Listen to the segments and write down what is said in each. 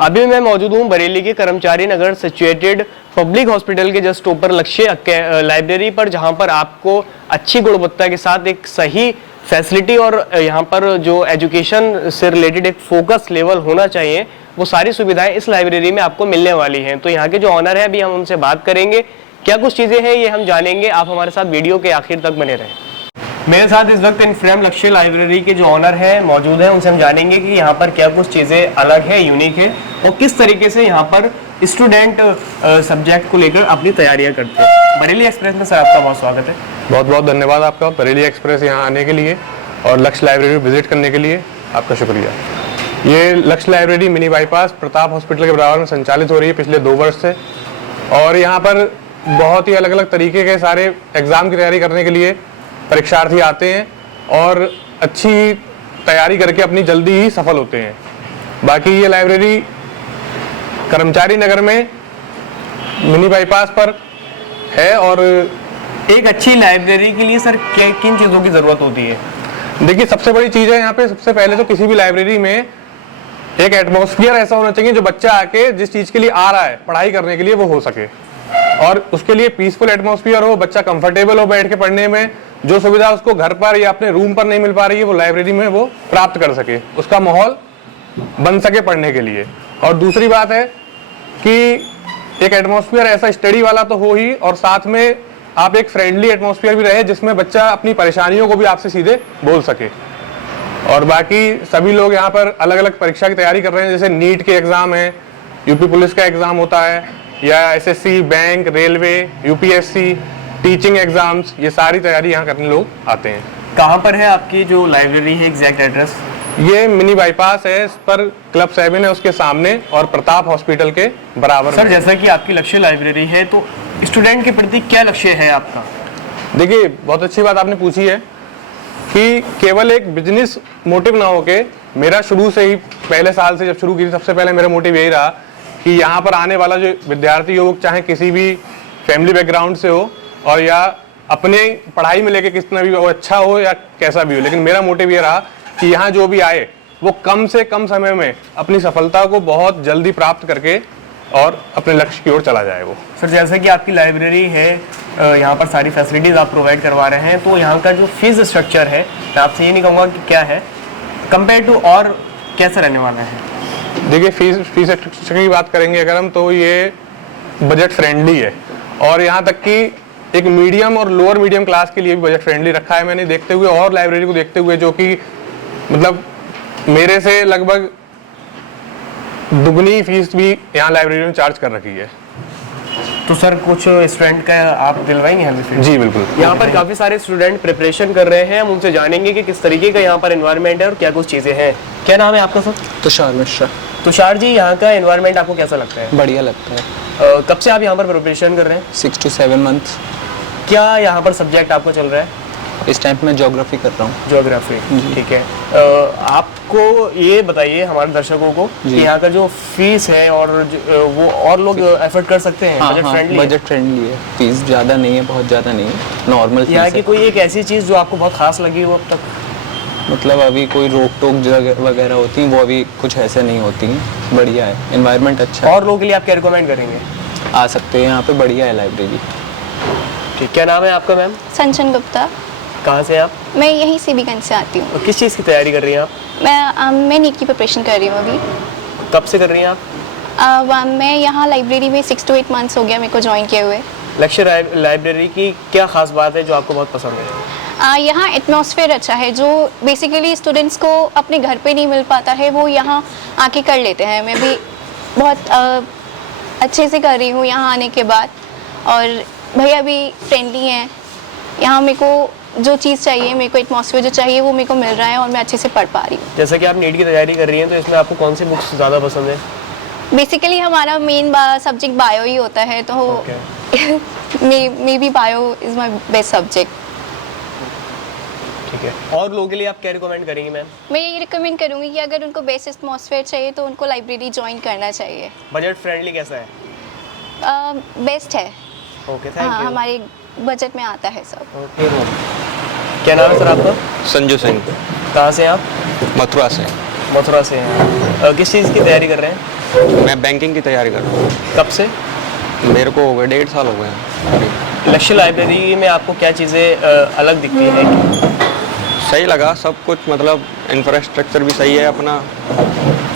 अभी मैं मौजूद हूँ बरेली के कर्मचारी नगर सिचुएटेड पब्लिक हॉस्पिटल के जस्ट ऊपर लक्ष्य लाइब्रेरी पर, जहाँ पर आपको अच्छी गुणवत्ता के साथ एक सही फैसिलिटी और यहाँ पर जो एजुकेशन से रिलेटेड एक फोकस लेवल होना चाहिए, वो सारी सुविधाएं इस लाइब्रेरी में आपको मिलने वाली हैं। तो यहाँ के जो ऑनर है, अभी हम उनसे बात करेंगे, क्या कुछ चीज़ें हैं ये हम जानेंगे। आप हमारे साथ वीडियो के आखिर तक बने रहें। मेरे साथ इस वक्त इन फ्रेम लक्ष्य लाइब्रेरी के जो ऑनर हैं मौजूद हैं, उनसे हम जानेंगे कि यहाँ पर क्या कुछ चीज़ें अलग है, यूनिक है, और किस तरीके से यहाँ पर स्टूडेंट सब्जेक्ट को लेकर अपनी तैयारियाँ करते हैं। बरेली एक्सप्रेस में सर आपका बहुत स्वागत है। बहुत बहुत धन्यवाद आपका बरेली एक्सप्रेस यहाँ आने के लिए और लक्ष्य लाइब्रेरी विजिट करने के लिए आपका शुक्रिया। ये लक्ष्य library mini bypass Pratap hospital के बराबर में संचालित हो रही है पिछले 2 वर्ष से, और यहाँ पर बहुत ही अलग अलग तरीके के सारे एग्ज़ाम की तैयारी करने के लिए परीक्षार्थी आते हैं और अच्छी तैयारी करके अपनी जल्दी ही सफल होते हैं। बाकी ये लाइब्रेरी कर्मचारी नगर में मिनी बाईपास पर है। और एक अच्छी लाइब्रेरी के लिए सर किन चीज़ों की ज़रूरत होती है? देखिए, सबसे बड़ी चीज़ है यहाँ पे, सबसे पहले तो किसी भी लाइब्रेरी में एक एटमॉस्फेयर ऐसा होना चाहिए जो बच्चा आके जिस चीज़ के लिए आ रहा है पढ़ाई करने के लिए वो हो सके, और उसके लिए पीसफुल एटमॉस्फेयर हो, बच्चा कंफर्टेबल हो बैठ के पढ़ने में। जो सुविधा उसको घर पर या अपने रूम पर नहीं मिल पा रही है वो लाइब्रेरी में वो प्राप्त कर सके, उसका माहौल बन सके पढ़ने के लिए। और दूसरी बात है कि एक एटमॉस्फेयर ऐसा स्टडी वाला तो हो ही, और साथ में आप एक फ्रेंडली एटमॉस्फेयर भी रहे जिसमें बच्चा अपनी परेशानियों को भी आपसे सीधे बोल सके। और बाकी सभी लोग यहाँ पर अलग अलग परीक्षा की तैयारी कर रहे हैं, जैसे नीट के एग्ज़ाम है, यूपी पुलिस का एग्ज़ाम होता है, या SSC, bank, railway, UPSC, teaching exams, ये सारी तैयारी यहाँ करने लोग आते हैं। कहाँ पर है आपकी जो लाइब्रेरी है, एग्जैक्ट एड्रेस? ये मिनी बाईपास है, इस पर क्लब 7 है उसके सामने, और प्रताप हॉस्पिटल के बराबर। सर, जैसा कि आपकी लक्ष्य लाइब्रेरी है, तो स्टूडेंट के प्रति क्या लक्ष्य है आपका? देखिए, बहुत अच्छी बात आपने पूछी है कि केवल एक बिजनेस मोटिव ना होके, मेरा शुरू से ही पहले साल से जब शुरू की थी, सबसे पहले मेरा मोटिव यही रहा कि यहाँ पर आने वाला जो विद्यार्थी हो, चाहे किसी भी फैमिली बैकग्राउंड से हो और या अपने पढ़ाई में लेके कितना भी वो अच्छा हो या कैसा भी हो, लेकिन मेरा मोटिव ये रहा कि यहाँ जो भी आए वो कम से कम समय में अपनी सफलता को बहुत जल्दी प्राप्त करके और अपने लक्ष्य की ओर चला जाए वो। सर, जैसा कि आपकी लाइब्रेरी है, यहाँ पर सारी फैसिलिटीज़ आप प्रोवाइड करवा रहे हैं, तो यहाँ का जो फीस स्ट्रक्चर है, मैं आपसे ये नहीं कहूँगा कि क्या है कंपेयर टू और कैसा रहने वाला है? देखिए, फीस स्ट्रक्चर की बात करेंगे अगर हम, तो ये बजट फ्रेंडली है, और यहाँ तक कि एक मीडियम और लोअर मीडियम क्लास के लिए भी बजट फ्रेंडली रखा है मैंने, देखते हुए और लाइब्रेरी को देखते हुए, जो कि मतलब मेरे से लगभग दुगनी फीस भी यहाँ लाइब्रेरी में चार्ज कर रखी है। तो सर, कुछ स्टूडेंट का आप दिलवाएंगे हमें? जी बिल्कुल। यहाँ पर काफ़ी सारे स्टूडेंट प्रिपरेशन कर रहे हैं, हम उनसे जानेंगे कि किस तरीके का यहाँ पर एनवायरनमेंट है और क्या कुछ चीज़ें हैं। क्या नाम है आपका सर? तुषार मिश्रा। तुषार जी, यहाँ का एनवायरनमेंट आपको कैसा लगता है? बढ़िया लगता है। कब से आप यहाँ पर प्रिपरेशन कर रहे हैं? 6 to 7 months। क्या यहाँ पर सब्जेक्ट आपको चल रहा है? इस टाइम मैं ज्योग्राफी कर रहा हूँ। ज्योग्राफी, ठीक है। आपको ये बताइए हमारे दर्शकों को कि यहाँ का जो फीस है और वो और लोग एफर्ट कर सकते हैं? हाँ, बजट हाँ, फ्रेंडली बजट फ्रेंडली है। फीस ज़्यादा नहीं है, बहुत ज़्यादा नहीं है, नॉर्मल फीस यहाँ की है। कोई एक ऐसी चीज़ जो आपको बहुत खास लगी हो अब तक? मतलब अभी कोई रोक टोक वगैरह होती हैं, वो अभी कुछ ऐसे नहीं होती हैं। बढ़िया है, एनवायरनमेंट अच्छा है। और लोगों के लिए आप क्या रिकमेंड करेंगे? आ सकते हैं यहाँ पे, बढ़िया है लाइब्रेरी। ठीक, क्या नाम है आपका मैम? संचन गुप्ता। कहाँ से आप? मैं यहीं सीबीगंज से आती हूँ। और किस चीज़ की तैयारी कर रही हैं आप? मैं नीट की प्रिपरेशन कर रही हूँ अभी। कब से कर रही हैं आप? मैं यहाँ लाइब्रेरी में 6 to 8 months हो गया मेरे को ज्वाइन किए हुए। लक्ष्य लाइब्रेरी की क्या खास बात है जो आपको बहुत पसंद है? यहाँ एटमॉस्फेयर अच्छा है, जो बेसिकली स्टूडेंट्स को अपने घर पे नहीं मिल पाता है, वो यहाँ आके कर लेते हैं। मैं भी बहुत अच्छे से कर रही हूँ यहाँ आने के बाद, और भैया भी फ्रेंडली हैं। यहाँ मेरे को जो चीज़ चाहिए, मेरे को एटमॉस्फेयर जो चाहिए वो मेरे को मिल रहा है, और मैं अच्छे से पढ़ पा रही हूँ। जैसा कि आप नीट की तैयारी कर रही हैं, तो इसमें आपको कौन सी बुक्स ज़्यादा पसंद है? बेसिकली हमारा मेन सब्जेक्ट बायो ही होता है, तो may be bio is my best subject. ठीक है। और लोगों के लिए आप क्या रिकमेंड करेंगी मैम? मैं ये रिकमेंड करूँगी कि अगर उनको बेस्ट एटमॉस्फेयर चाहिए तो उनको लाइब्रेरी ज्वाइन करना चाहिए। बजट फ्रेंडली कैसा है? बेस्ट है। Okay, thank you. हमारे बजट में आता है सब। ओके। क्या नाम है सर आपका? संजू सिंह। कहाँ से आप? मथुरा से। मथुरा से हैं। किस चीज़ की तैयारी कर रहे हैं? मैं बैंकिंग की तैयारी कर रहा हूँ। कब से? मेरे को हो गए 1.5 साल हो गए हैं। लक्ष्य लाइब्रेरी में आपको क्या चीज़ें अलग दिखती हैं? सही लगा सब कुछ, मतलब इंफ्रास्ट्रक्चर भी सही है अपना,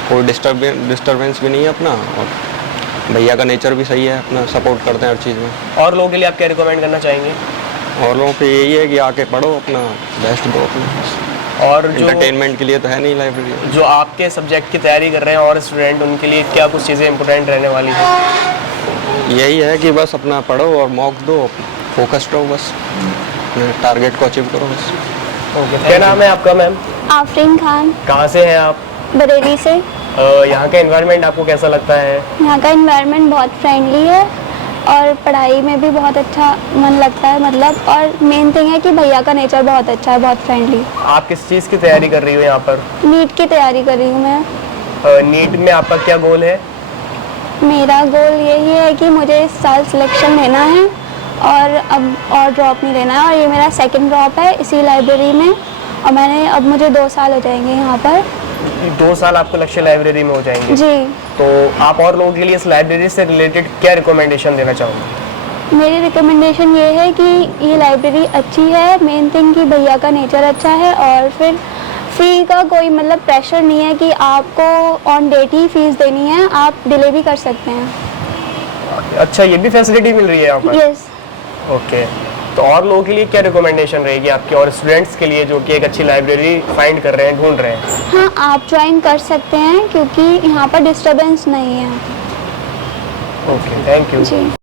कोई डिस्टर्बेंस भी नहीं है अपना, और भैया का नेचर भी सही है अपना, सपोर्ट करते हैं हर चीज़ में। और लोगों के लिए आप क्या रिकमेंड करना चाहेंगे? और लोगों को यही है कि आके पढ़ो, अपना बेस्ट दो अपना। और जो एंटरटेनमेंट के लिए तो है नहीं लाइब्रेरी। जो आपके सब्जेक्ट की तैयारी कर रहे हैं और स्टूडेंट, उनके लिए क्या कुछ चीज़ें इंपॉर्टेंट रहने वाली हैं? यही है कि बस अपना पढ़ो और मॉक्स दो, फोकस्ड रहो, बस अपने टारगेट को अचीव करो बस। ओके, क्या नाम है आपका मैम? आफरीन खान, कहाँ से हैं आप? बरेली से। यहाँ का एनवायरनमेंट आपको कैसा लगता है? यहाँ का एनवायरनमेंट बहुत फ्रेंडली है और पढ़ाई में भी बहुत अच्छा मन लगता है, मतलब, और मेन थिंग है कि भैया का नेचर बहुत अच्छा है, बहुत फ्रेंडली। आप किस चीज़ की तैयारी कर रही हो यहाँ पर? नीट की तैयारी कर रही हूँ मैं। नीट में आपका क्या गोल है? मेरा गोल यही है कि मुझे इस साल सिलेक्शन लेना है और अब और ड्रॉप नहीं लेना है, और ये मेरा सेकंड ड्रॉप है इसी लाइब्रेरी में, और मैंने अब मुझे 2 साल हो जाएंगे यहाँ पर। 2 साल आपको लक्ष्य लाइब्रेरी में हो जाएंगे? जी। तो आप और लोगों के लिए इस लाइब्रेरी से रिलेटेड क्या रिकमेंडेशन देना चाहोगे? मेरी रिकमेंडेशन ये है कि ये लाइब्रेरी अच्छी है, मेन थिंग कि भैया का नेचर अच्छा है, और फिर फ़ी का कोई मतलब प्रेशर नहीं है कि आपको ऑन डेट ही फीस देनी है, आप डिले भी कर सकते हैं। अच्छा, ये भी फैसिलिटी मिल रही है यहाँ पर? यस। ओके, तो और लोगों के लिए क्या रिकमेंडेशन रहेगी आपकी, और स्टूडेंट्स के लिए जो कि एक अच्छी लाइब्रेरी फाइंड कर रहे हैं, ढूंढ रहे हैं? हाँ, आप ज्वाइन कर सकते हैं क्योंकि यहाँ पर डिस्टर्बेंस नहीं है। Okay, thank you. जी।